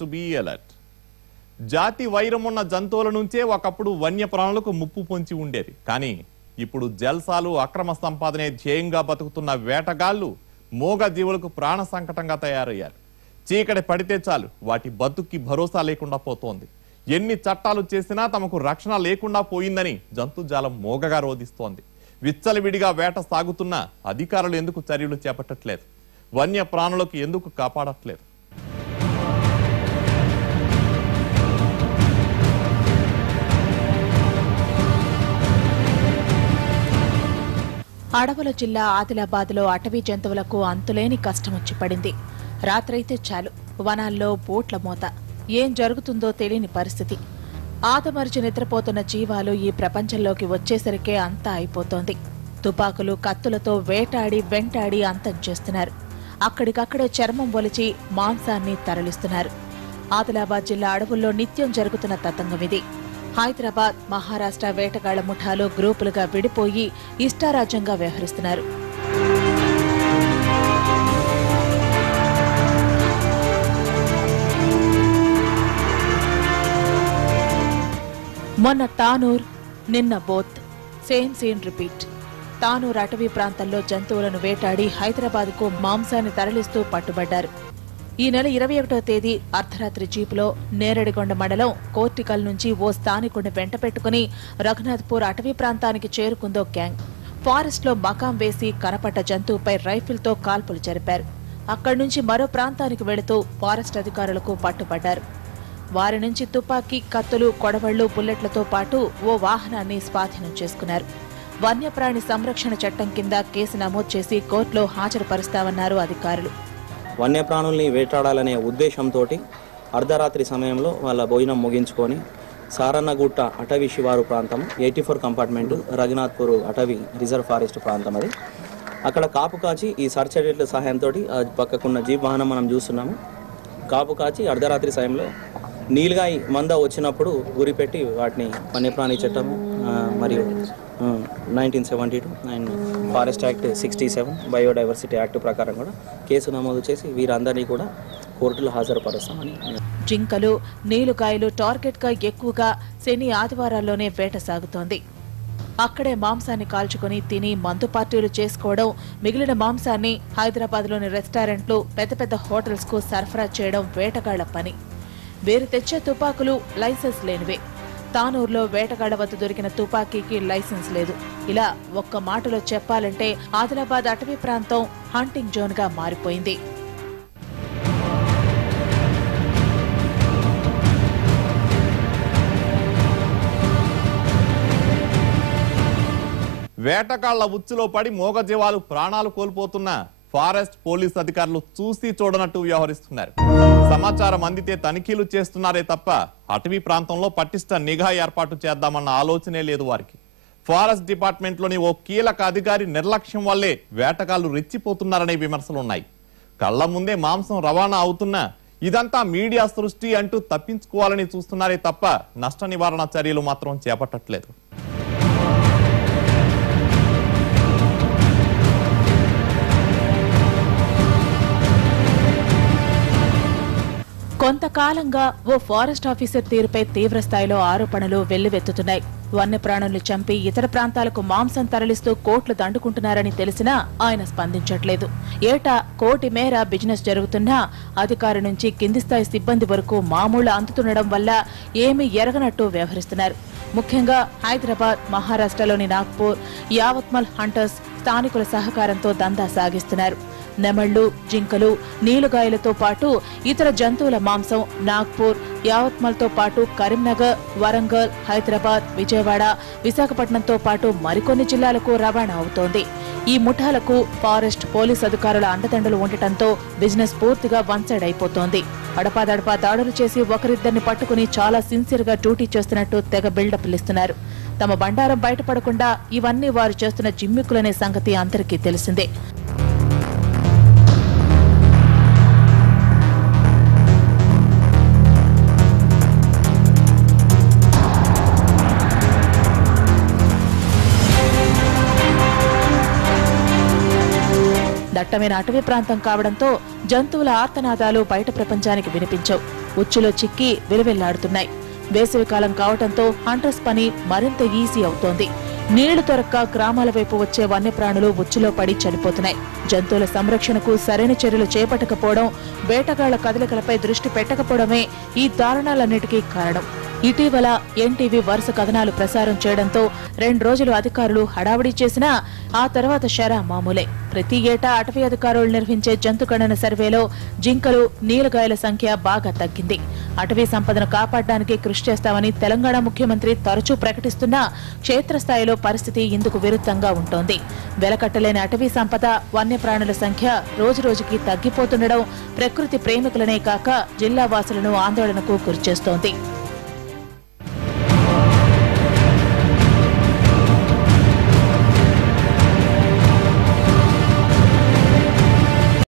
to be alert. జాతి వైరమున్న జంతువుల నుంచే ఒకప్పుడు వన్యప్రాణులకు ముప్పు పొంచి ఉండేది. కానీ ఇప్పుడు జల్సాలు అక్రమ సంపాదనే ధ్యేయంగా బతుకుతున్న వేటగాళ్లు మోగ జీవులకు ప్రాణ సంకటంగా తయారయ్యారు. చీకటి పడితే చాలు వాటి బతుక్కి భరోసా లేకుండా పోతోంది. ఎన్ని చట్టాలు చేసినా తమకు రక్షణ లేకుండా పోయిందని జంతుజాలం మోగగా రోధిస్తోంది. విచ్చలవిడిగా వేట సాగుతున్నా అధికారులు ఎందుకు చర్యలు చేపట్టట్లేదు? వన్య ప్రాణులకు ఎందుకు కాపాడట్లేదు? అడవుల జిల్లా ఆదిలాబాద్లో అటవీ జంతువులకు అంతులేని కష్టం వచ్చి పడింది. రాత్రైతే చాలు వనాల్లో బోట్ల మోత, ఏం జరుగుతుందో తెలియని పరిస్థితి. ఆదమరిచి నిద్రపోతున్న జీవాలు ఈ ప్రపంచంలోకి వచ్చేసరికే అంతా అయిపోతోంది. తుపాకులు కత్తులతో వేటాడి వెంటాడి అంతం చేస్తున్నారు. అక్కడికక్కడే చర్మం ఒలిచి మాంసాన్ని తరలిస్తున్నారు. ఆదిలాబాద్ జిల్లా అడవుల్లో నిత్యం జరుగుతున్న తతంగమిది. హైదరాబాద్, మహారాష్ట్ర వేటగాళ్ల ముఠాలో గ్రూపులుగా విడిపోయి ఇష్టారాజ్యంగా వ్యవహరిస్తున్నారు. మొన్న తానూర్, నిన్న Boath, same scene repeat. Tanur అటవీ ప్రాంతంలో జంతువులను వేటాడి హైదరాబాద్కు మాంసాన్ని తరలిస్తూ పట్టుబడ్డారు. ఈ నెల 21వ తేదీ అర్ధరాత్రి జీపులో నేరడిగొండ మండలం కోర్టికల్ నుంచి ఓ స్థానికుడిని వెంట పెట్టుకుని రఘునాథ్పూర్ అటవీ ప్రాంతానికి చేరుకుందో గ్యాంగ్. ఫారెస్ట్లో మకాం వేసి కనపడ్డ జంతువుపై రైఫిల్తో కాల్పులు జరిపారు. అక్కడి నుంచి మరో ప్రాంతానికి వెళుతూ ఫారెస్ట్ అధికారులకు పట్టుబడ్డారు. వారి నుంచి తుపాకీ, కత్తులు, కొడవళ్లు, బుల్లెట్లతో పాటు ఓ వాహనాన్ని స్వాధీనం చేసుకున్నారు. వన్యప్రాణి సంరక్షణ చట్టం కింద కేసు నమోదు చేసి కోర్టులో హాజరుపరుస్తామన్నారు అధికారులు. వన్యప్రాణుల్ని వేటాడాలనే ఉద్దేశంతో అర్ధరాత్రి సమయంలో వాళ్ళ భోజనం ముగించుకొని సారన్నగుట్ట అటవీ శివారు ప్రాంతం 84 కంపార్ట్మెంటు రఘునాథ్పూర్ అటవీ రిజర్వ్ ఫారెస్ట్ ప్రాంతం అది. అక్కడ కాపు కాచి ఈ సర్చ్ ఎడిట్ల సహాయంతో పక్కకున్న జీప్ వాహనం మనం చూస్తున్నాము. కాపు కాచి అర్ధరాత్రి సమయంలో నీలుగాయి మంద వచ్చినప్పుడు గురిపెట్టి వాటిని వన్యప్రాణి చట్టము మరియు 1972 and forest act 67 biodiversity act ప్రకారం కూడా కేసు నమోదు చేసి వీరందరినీ కూడా కోర్టులో హాజరుపరుస్తామని. జింకలు, నీలుగాయలు టార్గెట్గా ఎక్కువగా శని ఆదివారాల్లోనే వేట సాగుతోంది. అక్కడే మాంసాన్ని కాల్చుకుని తిని మందు పార్టీలు చేసుకోవడం, మిగిలిన మాంసాన్ని హైదరాబాద్లోని రెస్టారెంట్లు, పెద్ద పెద్ద హోటల్స్కు సరఫరా చేయడం వేటగాళ్ల పని. వీరు తెచ్చే తుపాకులు లైసెన్స్ లేనివే. తానూరులో వేటగాళ్ల వద్ద దొరికిన తుపాకీకి లైసెన్స్ లేదు. ఇలా ఒక్క మాటలో చెప్పాలంటే ఆదిలాబాద్ అటవీ ప్రాంతం హంటింగ్ జోన్గా మారిపోయింది. వేటగాళ్ల ఉచ్చులో పడి మోగజీవాలు ప్రాణాలు కోల్పోతున్న ఫారెస్ట్ పోలీస్ అధికారులు చూసి చూడనట్టు వ్యవహరిస్తున్నారు. సమాచారం అందితే తనిఖీలు చేస్తున్నారే తప్ప అటవీ ప్రాంతంలో పటిష్ట నిఘా ఏర్పాటు చేద్దామన్న ఆలోచనే లేదు వారికి. ఫారెస్ట్ డిపార్ట్మెంట్లోని ఓ కీలక అధికారి నిర్లక్ష్యం వల్లే వేటగాళ్లు రెచ్చిపోతున్నారనే విమర్శలున్నాయి. కళ్ల ముందే మాంసం రవాణా అవుతున్నా ఇదంతా మీడియా సృష్టి అంటూ తప్పించుకోవాలని చూస్తున్నారే తప్ప నష్ట నివారణ చర్యలు మాత్రం చేపట్టట్లేదు. కొంతకాలంగా ఓ ఫారెస్ట్ ఆఫీసర్ తీరుపై తీవ్ర స్థాయిలో ఆరోపణలు వెల్లువెత్తుతున్నాయి. వన్యప్రాణుల్ని చంపి ఇతర ప్రాంతాలకు మాంసం తరలిస్తూ కోట్లు దండుకుంటున్నారని తెలిసినా ఆయన స్పందించట్లేదు. ఏటా కోటి మేర బిజినెస్ జరుగుతున్నా అధికారి నుంచి కింది స్థాయి సిబ్బంది వరకు మామూలు అందుతుండడం వల్ల ఏమీ ఎరగనట్టు వ్యవహరిస్తున్నారు. ముఖ్యంగా హైదరాబాద్, మహారాష్ట్రలోని నాగ్పూర్, యావత్మల్ హంటర్స్ స్థానికుల సహకారంతో దందా సాగిస్తున్నారు. నెమళ్లు, జింకలు, నీలుగాయలతో పాటు ఇతర జంతువుల మాంసం నాగ్పూర్, యావత్మల్తో పాటు కరీంనగర్, వరంగల్, హైదరాబాద్, విజయవాడ, విశాఖపట్నంతో పాటు మరికొన్ని జిల్లాలకు రవాణా అవుతోంది. ఈ ముఠాలకు ఫారెస్ట్ పోలీస్ అధికారుల అండదండలు ఉండటంతో బిజినెస్ పూర్తిగా వన్ సైడ్ అయిపోతోంది. అడపాదడపా దాడులు చేసి ఒకరిద్దరిని పట్టుకుని చాలా సిన్సియర్ గా డ్యూటీ చేస్తున్నట్టు తెగ బిల్డప్లు ఇస్తున్నారు. తమ బండారం బయటపడకుండా ఇవన్నీ వారు చేస్తున్న జిమ్మిక్కులనే సంగతి అందరికీ తెలిసిందే. దట్టమైన అటవీ ప్రాంతం కావడంతో జంతువుల ఆర్తనాదాలు బయట ప్రపంచానికి వినిపించవు. ఉచ్చులో చిక్కి విలువెల్లాడుతున్నాయి. వేసవికాలం కావటంతో హంటర్స్ పని మరింత ఈజీ అవుతోంది. నీళ్లు దొరక్క గ్రామాల వైపు వచ్చే వన్యప్రాణులు ఉచ్చులో పడి చనిపోతున్నాయి. జంతువుల సంరక్షణకు సరైన చర్యలు చేపట్టకపోవడం, వేటగాళ్ల కదలికలపై దృష్టి పెట్టకపోవడమే ఈ దారుణాలన్నిటికీ కారణం. ఇటీవల ఎన్టీవీ వరుస కథనాలు ప్రసారం చేయడంతో 2 రోజులు అధికారులు హడావిడి చేసినా ఆ తర్వాత షరా మామూలే. ప్రతి ఏటా అటవీ అధికారులు నిర్వహించే జంతు గణన సర్వేలో జింకలు, నీలగాయల సంఖ్య బాగా తగ్గింది. అటవీ సంపదను కాపాడడానికి కృషి చేస్తామని తెలంగాణ ముఖ్యమంత్రి తరచూ ప్రకటిస్తున్నా క్షేత్రస్థాయిలో పరిస్థితి ఇందుకు విరుద్ధంగా ఉంటోంది. వెలకట్టలేని అటవీ సంపద, వన్యప్రాణుల సంఖ్య రోజురోజుకి తగ్గిపోతుండడం ప్రకృతి ప్రేమికులనే కాక జిల్లా వాసులను ఆందోళనకు గురిచేస్తోంది.